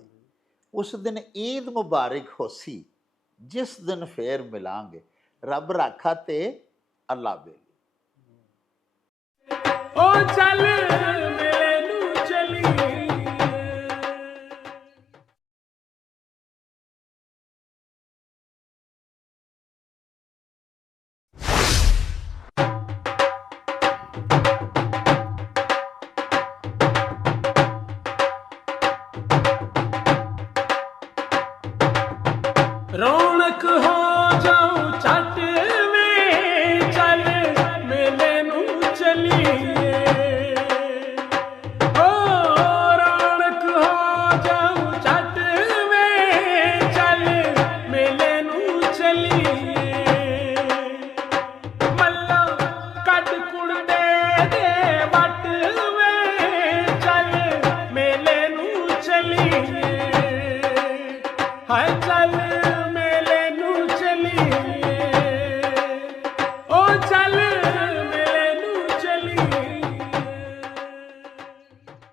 ਉਸ ਦਿਨ ਈਦ ਮੁਬਾਰਕ ਹੋਸੀ, ਜਿਸ ਦਿਨ ਫੇਰ ਮਿਲਾਂਗੇ। ਰੱਬ ਰਾਖਾ ਤੇ ਅੱਲਾ ਵੇਲੇ। ओ चल मेरे नू चली। रौनक हो जाऊं छट में, चल मेले नू चलिए। ओ रौनक हो जाऊं छट में, चल मेले नू चलिए। मल्ला कट कुड़ दे वट में, चल मेले नू चलिए। हाय चल